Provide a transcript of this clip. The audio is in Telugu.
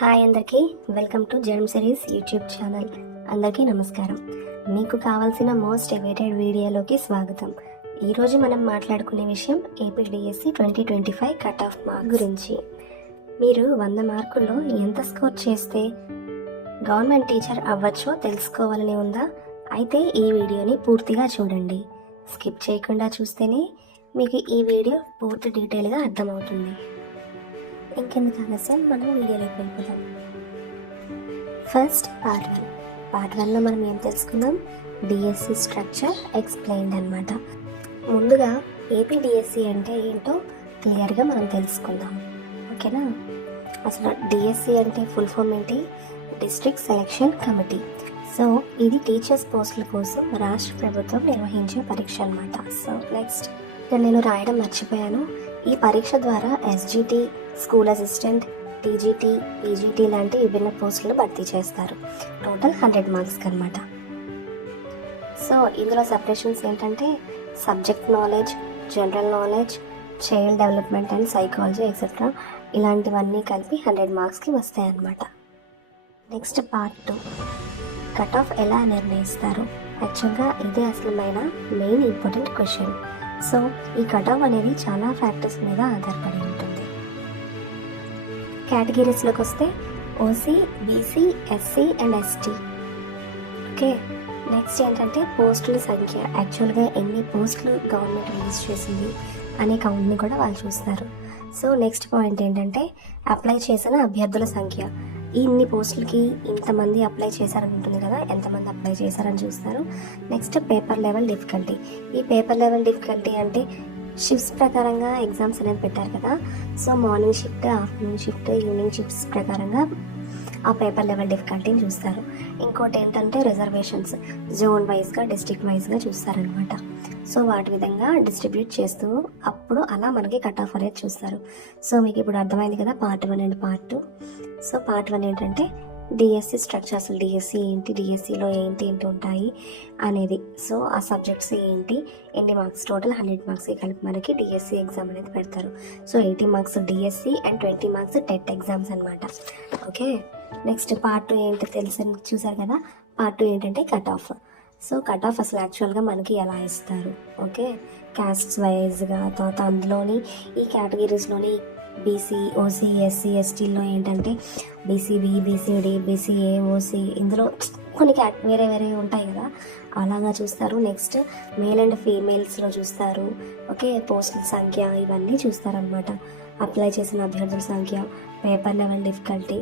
హాయ్ అందరికీ, welcome to germ series YouTube channel. అందరికీ నమస్కారం. మీకు కావాల్సిన మోస్ట్ అవైటెడ్ వీడియోలోకి స్వాగతం. ఈరోజు మనం మాట్లాడుకునే విషయం ఏపీడిఎస్సి 2025 కట్ ఆఫ్ మార్క్ గురించి. మీరు 100 మార్కుల్లో ఎంత స్కోర్ చేస్తే గవర్నమెంట్ టీచర్ అవ్వచ్చో తెలుసుకోవాలని ఉందా? అయితే ఈ వీడియోని పూర్తిగా చూడండి. స్కిప్ చేయకుండా చూస్తేనే మీకు ఈ వీడియో పూర్తి డీటెయిల్గా అర్థమవుతుంది. ఇంకెందుకు ఆలస్యం, మనం వీడియోలోకి వెళ్ళిపోదాం. ఫస్ట్ పార్ట్ వన్లో మనం ఏం తెలుసుకుందాం? డిఎస్సి స్ట్రక్చర్ ఎక్స్ప్లెయిన్డ్ అనమాట. ముందుగా ఏపీడిఎస్సి అంటే ఏంటో క్లియర్గా మనం తెలుసుకుందాం, ఓకేనా? అసలు డిఎస్సి అంటే ఫుల్ ఫామ్ ఏంటి? District selection committee. సో ఇది టీచర్స్ పోస్టుల కోసం రాష్ట్ర ప్రభుత్వం నిర్వహించే పరీక్ష అనమాట. సో నెక్స్ట్ నేను రాయడం మర్చిపోయాను. ఈ పరీక్ష ద్వారా SGT, school assistant, TGT, PGT లాంటి విభిన్న పోస్టులు భర్తీ చేస్తారు. టోటల్ 100 మార్క్స్కి అనమాట. సో ఇందులో సపరేషన్స్ ఏంటంటే subject knowledge, general knowledge, child development and psychology etcetera ఇలాంటివన్నీ కలిపి 100 మార్క్స్కి వస్తాయి అన్నమాట. నెక్స్ట్ పార్ట్ 2, కట్ ఆఫ్ ఎలా నిర్ణయిస్తారు? యాక్చువల్గా ఇదే అసలు మెయిన్ ఇంపార్టెంట్ క్వశ్చన్. సో ఈ కట్ ఆఫ్ అనేది చాలా ఫ్యాక్టర్స్ మీద ఆధారపడి ఉంటుంది. కేటగిరీస్లోకి వస్తే OC, BC, SC and ST. Okay, next ఏంటంటే పోస్టుల సంఖ్య. యాక్చువల్గా ఎన్ని పోస్టులు గవర్నమెంట్ రిలీజ్ చేసింది అనే కౌంట్ని కూడా వాళ్ళు చూస్తారు. సో నెక్స్ట్ పాయింట్ ఏంటంటే అప్లై చేసిన అభ్యర్థుల సంఖ్య. ఇన్ని పోస్టులకి ఇంతమంది అప్లై చేశారని ఉంటుంది కదా, ఎంతమంది అప్లై చేశారని చూస్తారు. Next paper level difficulty. ఈ పేపర్ లెవెల్ డిఫికల్టీ అంటే షిఫ్ట్స్ ప్రకారంగా ఎగ్జామ్స్ అనేది పెట్టారు కదా. So morning shift, afternoon shift, evening shifts ప్రకారంగా ఆ పేపర్ లెవెల్ డిఫికల్టీని చూస్తారు. ఇంకోటి ఏంటంటే రిజర్వేషన్స్ జోన్ వైజ్గా, డిస్ట్రిక్ట్ వైజ్గా చూస్తారనమాట. సో వాటి విధంగా డిస్ట్రిబ్యూట్ చేస్తూ అప్పుడు అలా మనకి కట్ ఆఫ్ అనేది చూస్తారు. సో మీకు ఇప్పుడు అర్థమైంది కదా part 1 and part 2. So part 1 ఏంటంటే డిఎస్సి స్ట్రక్చర్, అసలు డిఎస్సి ఏంటి, డిఎస్సిలో ఏంటి ఉంటాయి అనేది. సో ఆ సబ్జెక్ట్స్ ఏంటి, ఎన్ని మార్క్స్, టోటల్ 100 మార్క్స్కి కలిపి మనకి డిఎస్సి ఎగ్జామ్ అనేది పెడతారు. So 80 marks DSC and 20 marks TET exams అనమాట. ఓకే, నెక్స్ట్ పార్ట్ 2 ఏంటి చూసారు కదా. పార్ట్ 2 ఏంటంటే cut off. So cut off అసలు యాక్చువల్గా మనకి ఎలా ఇస్తారు? ఓకే, క్యాస్ట్స్ వైజ్గా, తర్వాత అందులోని ఈ కేటగిరీస్లోని బీసీ, ఓసీ, ఎస్సీ, ఎస్టీలో ఏంటంటే బీసీబీ, బీసీడీ, బీసీఏ, ఓసీ, ఇందులో కొన్ని వేరే వేరే ఉంటాయి కదా, అలాగా చూస్తారు. నెక్స్ట్ మేల్ అండ్ ఫీమేల్స్లో చూస్తారు. ఓకే, పోస్టుల సంఖ్య ఇవన్నీ చూస్తారనమాట. అప్లై చేసిన అభ్యర్థుల సంఖ్య, పేపర్ లెవెల్ డిఫికల్టీ,